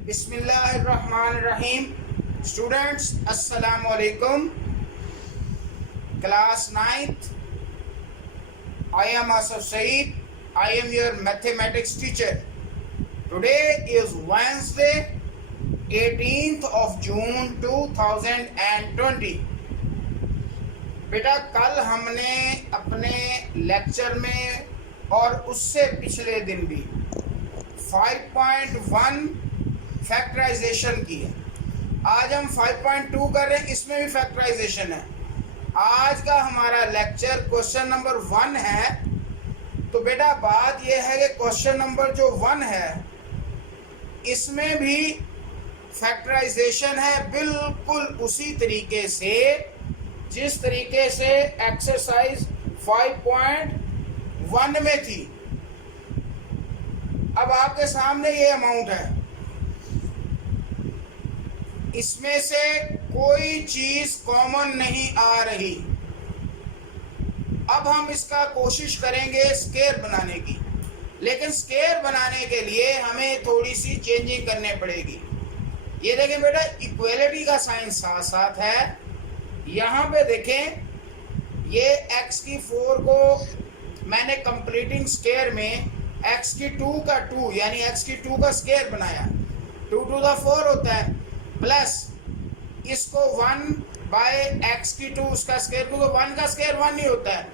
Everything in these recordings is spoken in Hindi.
बिस्मिल्लाहिर्रहमानिर्रहीम। स्टूडेंट्स अस्सलाम वालेकुम। Class 9th, I am Asaf Saeed. I am your mathematics teacher. Today is Wednesday 18th of June 2020। बेटा कल हमने अपने लेक्चर में और उससे पिछले दिन भी 5.1 फैक्टराइजेशन की है। आज हम 5.2 कर रहे हैं, इसमें भी फैक्टराइजेशन है। आज का हमारा लेक्चर क्वेश्चन नंबर 1 है। तो बेटा बात यह है कि क्वेश्चन नंबर जो 1 है इसमें भी फैक्टराइजेशन है, बिल्कुल उसी तरीके से जिस तरीके से एक्सरसाइज 5.1 में थी। अब आपके सामने ये अमाउंट है, इसमें से कोई चीज कॉमन नहीं आ रही। अब हम इसका कोशिश करेंगे स्केयर बनाने की, लेकिन स्केयर बनाने के लिए हमें थोड़ी सी चेंजिंग करने पड़ेगी। ये देखें बेटा, इक्वलिटी का साइन साथ साथ है। यहाँ पे देखें, ये x की 4 को मैंने कंप्लीटिंग स्केयर में x की 2 का 2 यानी x की 2 का स्केयर बनाया। 2 to the 4 होता है, प्लस इसको 1 बाय x की 2 उसका स्केयर, क्योंकि 1 का स्केयर 1 नहीं होता है।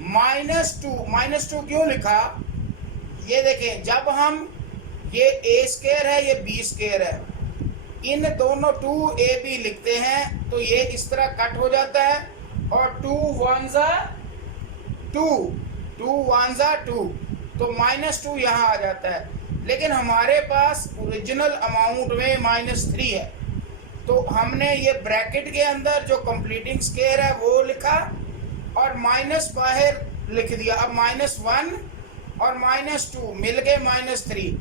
-2 क्यों लिखा? ये देखें, जब हम ये a स्केयर है, ये b स्केयर है, इन दोनों 2ab लिखते हैं तो ये इस तरह कट हो जाता है और 2 1 2 2 1 2 तो -2 यहाँ आ जाता है। लेकिन हमारे पास ओरिजिनल अमाउंट में -3 है, तो हमने ये ब्रैकेट के अंदर जो कंप्लीटिंग स्केयर है वो लिखा और माइनस बाहर लिख दिया। अब -1 और -2 मिल के -3,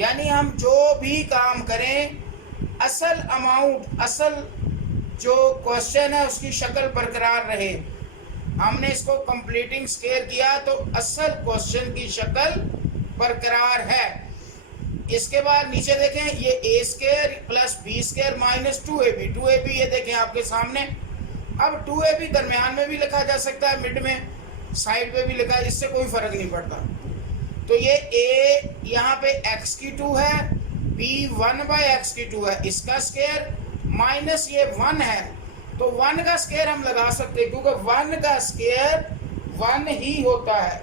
यानी हम जो भी काम करें असल अमाउंट, असल जो क्वेश्चन है उसकी शक्ल बरकरार रहे। हमने इसको कंप्लीटिंग स्केयर किया तो असल क्वेश्चन की शक्ल बरकरार है। इसके बाद नीचे देखें, ये a square plus b square -2ab ये देखें आपके सामने। अब 2ab दरमियान में भी लिखा जा सकता है, मिड में, साइड पे भी लिखा है, इससे कोई फर्क नहीं पड़ता। तो ये a यहाँ पे x की 2 है, b 1 बाय x की 2 है, इसका स्केयर माइनस ये 1 है, तो 1 का स्केयर हम लगा सकते हैं, क्योंकि 1 का स्केयर 1 ही होता है।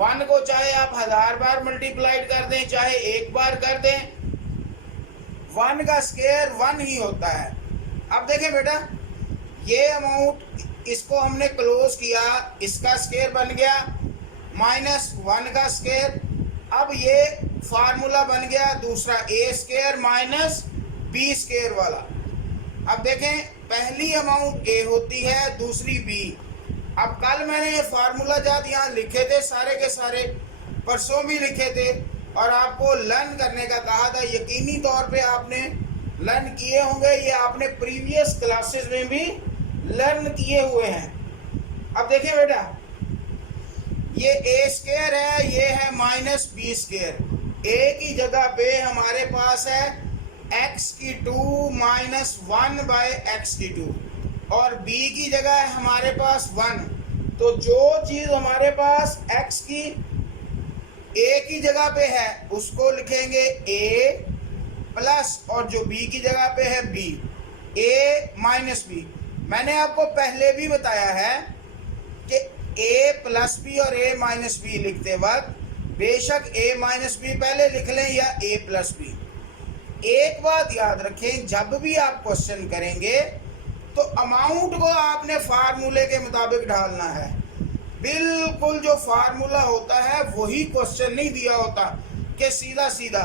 1 को चाहे आप 1000 बार मल्टीप्लाइड कर दें, चाहे एक बार कर दें, 1 का स्केयर 1 ही होता है। अब देखें बेटा, ये अमाउंट इसको हमने क्लोज किया, इसका स्केयर बन गया -1 का स्केयर। अब ये फार्मूला बन गया दूसरा a square minus b square वाला। अब देखें, पहली अमाउंट a होती है, दूसरी b। अब कल मैंने ये फार्मूला जात यहाँ लिखे थे, सारे के सारे, परसों भी लिखे थे और आपको लर्न करने का कहा था। यकीनी तौर पे आपने लर्न किए होंगे, ये आपने प्रीवियस क्लासेस में भी लर्न किए हुए हैं। अब देखिए बेटा, ये a स्केयर है, ये है -b स्केयर। a की जगह पे हमारे पास है x की 2 -1 बाय x की 2 और b की जगह है हमारे पास 1। तो जो चीज हमारे पास x की a की जगह पे है उसको लिखेंगे a प्लस, और जो b की जगह पे है b, a -b। मैंने आपको पहले भी बताया है कि a प्लस बी और a माइनस बी लिखते वक्त बेशक a माइनस बी पहले लिख लें या a प्लस बी। एक बात याद रखें, जब भी आप क्वेश्चन करेंगे तो अमाउंट को आपने फार्मूले के मुताबिक ढालना है। बिल्कुल जो फार्मूला होता है वही क्वेश्चन नहीं दिया होता कि सीधा सीधा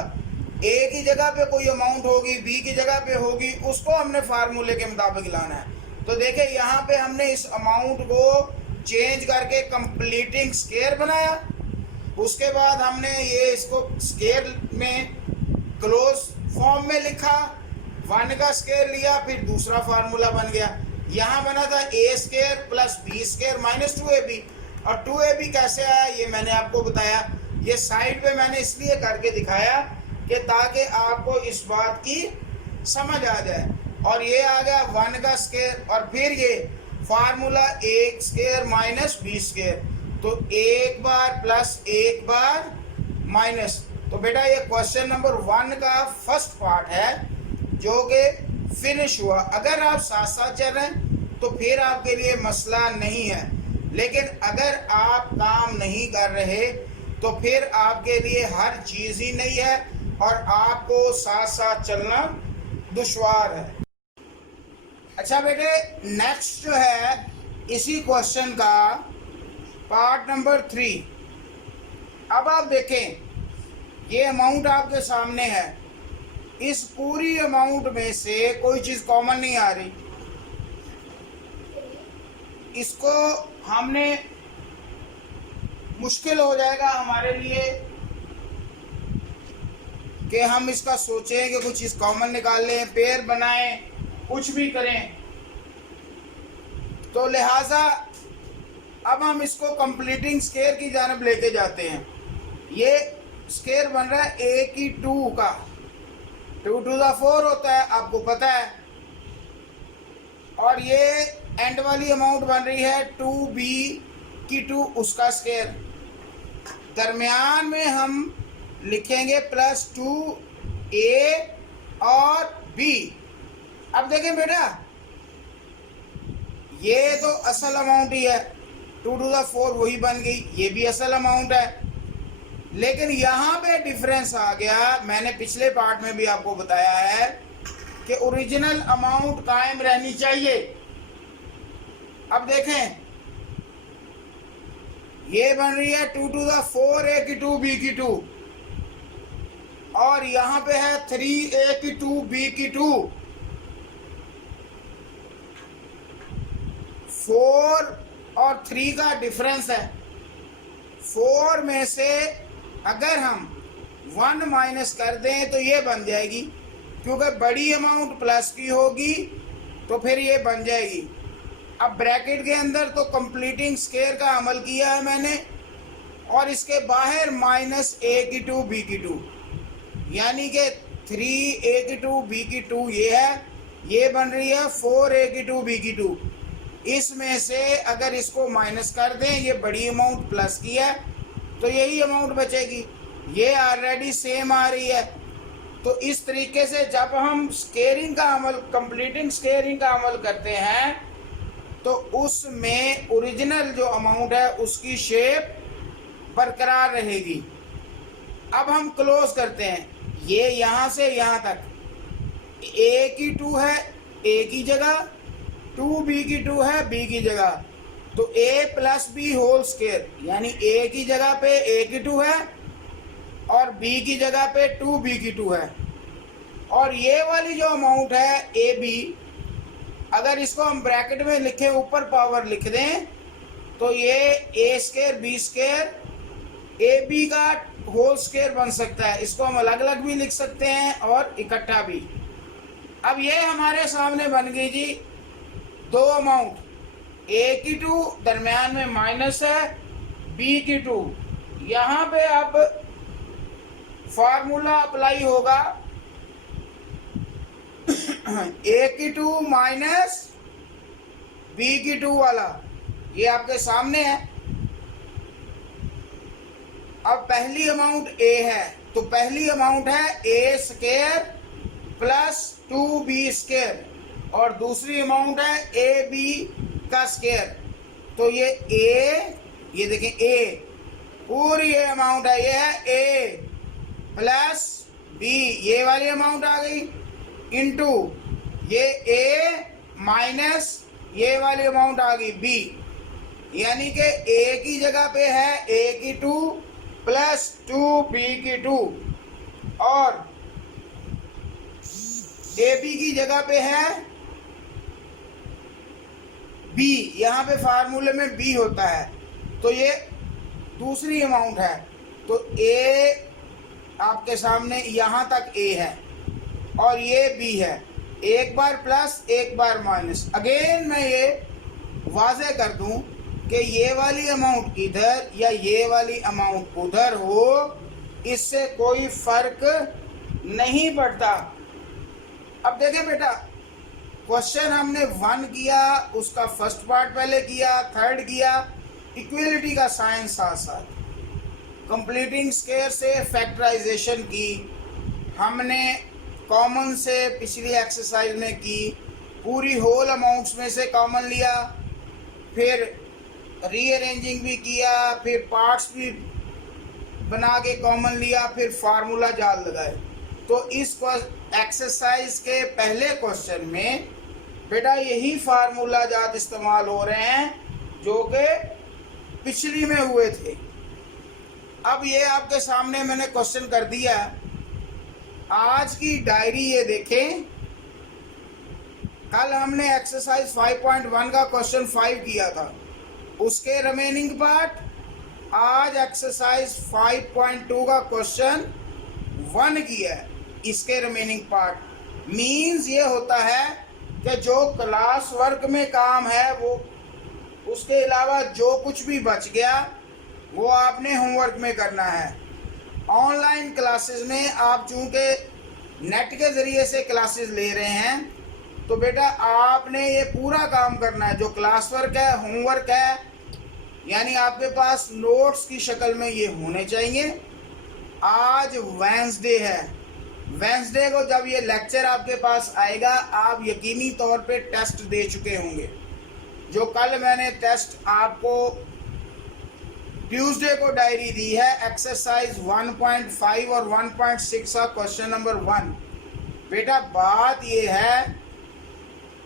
a की जगह पे कोई अमाउंट होगी, b की जगह पे होगी, उसको हमने फार्मूले के मुताबिक लाना है। तो देखिए, यहाँ पे हमने इस अमाउंट को चेंज करके कंप्लीटिंग स्केयर बनाया, उसके बाद हमने ये इसको स्केयर में क्लोज फॉर्म में लिखा, 1 का स्केयर लिया, फिर दूसरा फार्मूला बन गया। यहाँ बना था a square plus b square -2ab, और 2ab कैसे आया ये मैंने आपको बताया। ये साइड पे मैंने इसलिए करके दिखाया कि ये ताकि आपको इस बात की समझ आ जाए। और ये आ गया 1 का स्क्वायर, और फिर ये formula a square minus b square, तो एक बार प्लस एक बार माइनस। तो बेटा ये क्वेश्चन नंबर 1 का फर्स्ट पार्ट है जो कि फिनिश हुआ। अगर आप साथ साथ चल रहे हैं तो फिर आपके लिए मसला नहीं है, लेकिन अगर आप काम नहीं कर रहे तो फिर आपके लिए हर चीज़ ही नहीं है और आपको साथ साथ चलना दुश्वार है। अच्छा बेटे, नेक्स्ट जो है इसी क्वेश्चन का पार्ट नंबर 3। अब आप देखें, ये अमाउंट आपके सामने है, इस पूरी अमाउंट में से कोई चीज़ कॉमन नहीं आ रही। इसको हमने मुश्किल हो जाएगा हमारे लिए कि हम इसका सोचें कि कुछ चीज़ कॉमन निकाल लें, पेयर बनाएं, कुछ भी करें। तो लिहाजा अब हम इसको कंप्लीटिंग स्क्वायर की जानब लेके जाते हैं। ये स्क्वायर बन रहा है a की 2 का, 2 to the 4 होता है, आपको पता है। और ये एंड वाली अमाउंट बन रही है 2b की 2 उसका स्क्वायर। दरमियान में हम लिखेंगे प्लस 2a और b। अब देखें बेटा, ये तो असल अमाउंट ही है, 2 to the 4 वही बन गई, ये भी असल अमाउंट है। लेकिन यहाँ पे डिफरेंस आ गया। मैंने पिछले पार्ट में भी आपको बताया है कि ओरिजिनल अमाउंट कायम रहनी चाहिए। अब देखें, ये बन रही है 2 to the 4 a की 2 b की 2, और यहाँ पे है 3a की 2 b की 2। 4 और 3 का डिफरेंस है। 4 में से अगर हम 1 माइनस कर दें तो ये बन जाएगी, क्योंकि बड़ी अमाउंट प्लस की होगी तो फिर ये बन जाएगी। अब ब्रैकेट के अंदर तो कंप्लीटिंग स्क्वायर का अमल किया है मैंने, और इसके बाहर माइनस a की 2 b की 2, यानी कि 3a की 2 b की 2 ये है, ये बन रही है 4a की 2 b की 2। इसमें से अगर इसको माइनस कर दें, ये बड़ी अमाउंट प्लस की है तो यही अमाउंट बचेगी, ये ऑलरेडी सेम आ रही है। तो इस तरीके से जब हम स्क्वेयरिंग का अमल, कंप्लीटिंग स्क्वेयरिंग का अमल करते हैं तो उसमें ओरिजिनल जो अमाउंट है उसकी शेप बरकरार रहेगी। अब हम क्लोज करते हैं, ये यहाँ से यहाँ तक a की 2 है a की जगह, 2b की 2 है b की जगह, तो a plus b whole square, यानी a की जगह पे a की 2 है और b की जगह पे 2b की 2 है। और ये वाली जो अमाउंट है ab, अगर इसको हम ब्रैकेट में लिखें, ऊपर पावर लिख दें, तो ये a square b square ab का होल स्क्वायर बन सकता है। इसको हम अलग अलग भी लिख सकते हैं और इकट्ठा भी। अब ये हमारे सामने बन गई जी दो अमाउंट, a की 2 दरमियान में माइनस है, b की 2। यहाँ पे अब फार्मूला अप्लाई होगा a की 2 माइनस b की 2 वाला, ये आपके सामने है। अब पहली अमाउंट a है, तो पहली अमाउंट है a square plus 2b square, और दूसरी अमाउंट है ab का स्क्वायर। तो ये a, ये देखें a, पूरी ये अमाउंट है, ये है a प्लस b, ये वाली अमाउंट आ गई, इनटू ये a माइनस ये वाली अमाउंट आ गई b, यानी कि a की जगह पे है a की 2 प्लस 2b की 2, और ab की जगह पे है b, यहाँ पे फार्मूले में b होता है। तो ये दूसरी अमाउंट है, तो a आपके सामने यहाँ तक a है और ये b है, एक बार प्लस एक बार माइनस। अगेन मैं ये वाज़े कर दूं कि ये वाली अमाउंट इधर या ये वाली अमाउंट उधर हो, इससे कोई फर्क नहीं पढ़ता। अब देखें बेटा, क्वेश्चन हमने 1 किया, उसका फर्स्ट पार्ट पहले किया, थर्ड किया, इक्वलिटी का साइन साथ साथ, कंप्लीटिंग स्क्वायर से फैक्टराइजेशन की, हमने कॉमन से पिछली एक्सरसाइज में की, पूरी होल अमाउंट्स में से कॉमन लिया, फिर रीअरेंजिंग भी किया, फिर पार्ट्स भी बना के कॉमन लिया, फिर फार्मूला जाल लगाए। तो इस एक्सरसाइज के पहले क्वेश्चन में बेटा यही फार्मूला जात इस्तेमाल हो रहे हैं जो कि पिछली में हुए थे। अब ये आपके सामने मैंने क्वेश्चन कर दिया। आज की डायरी ये देखें, कल हमने एक्सरसाइज 5.1 का क्वेश्चन 5 किया था, उसके रिमेनिंग पार्ट आज एक्सरसाइज 5.2 का क्वेश्चन 1 किया है, इसके रिमेनिंग पार्ट। मीन्स ये होता है कि जो क्लास वर्क में काम है वो, उसके अलावा जो कुछ भी बच गया वो आपने होमवर्क में करना है। ऑनलाइन क्लासेस में आप चूँकि नेट के ज़रिए से क्लासेस ले रहे हैं तो बेटा आपने ये पूरा काम करना है। जो क्लास वर्क है, होमवर्क है, यानी आपके पास नोट्स की शक्ल में ये होने चाहिए। आज वेंसडे है, वेंसडे को जब ये लेक्चर आपके पास आएगा आप यकीनी तौर पे टेस्ट दे चुके होंगे। जो कल मैंने टेस्ट आपको ट्यूसडे को डायरी दी है, एक्सरसाइज 1.5 और 1.6 का क्वेश्चन नंबर 1। बेटा बात ये है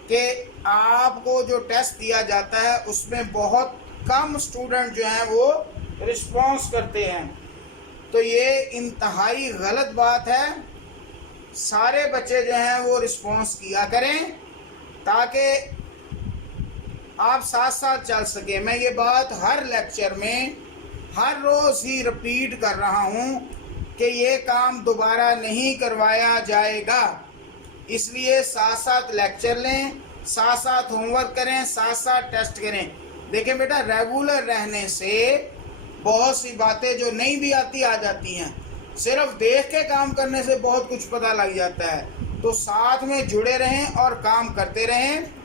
कि आपको जो टेस्ट दिया जाता है उसमें बहुत कम स्टूडेंट जो हैं वो रिस्पॉन्स करते हैं, तो ये इंतहाई गलत बात है। सारे बच्चे जो हैं वो रिस्पॉन्स किया करें ताकि आप साथ साथ चल सकें। मैं ये बात हर लेक्चर में हर रोज़ ही रिपीट कर रहा हूँ कि ये काम दोबारा नहीं करवाया जाएगा, इसलिए साथ साथ लेक्चर लें, साथ साथ होमवर्क करें, साथ साथ टेस्ट करें। देखें बेटा, रेगुलर रहने से बहुत सी बातें जो नहीं भी आती आ जाती हैं। सिर्फ देख के काम करने से बहुत कुछ पता लग जाता है। तो साथ में जुड़े रहें और काम करते रहें।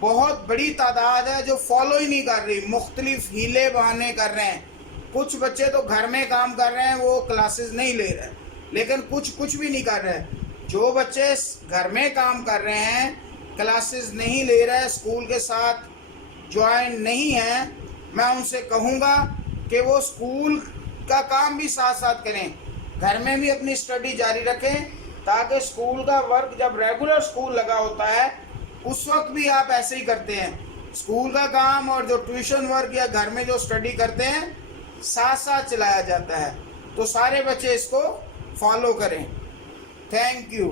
बहुत बड़ी तादाद है जो फॉलो ही नहीं कर रही, मुख्तलिफ हीले बहाने कर रहे हैं। कुछ बच्चे तो घर में काम कर रहे हैं, वो क्लासेस नहीं ले रहे, लेकिन कुछ भी नहीं कर रहे। जो बच्चे घर में काम कर रहे हैं, क्लासेस नहीं ले रहे, स्कूल के साथ ज्वाइन नहीं हैं, मैं उनसे कहूँगा कि वो स्कूल का काम भी साथ साथ करें, घर में भी अपनी स्टडी जारी रखें, ताकि स्कूल का वर्क जब रेगुलर स्कूल लगा होता है उस वक्त भी आप ऐसे ही करते हैं। स्कूल का काम और जो ट्यूशन वर्क या घर में जो स्टडी करते हैं साथ साथ चलाया जाता है। तो सारे बच्चे इसको फॉलो करें। Thank you.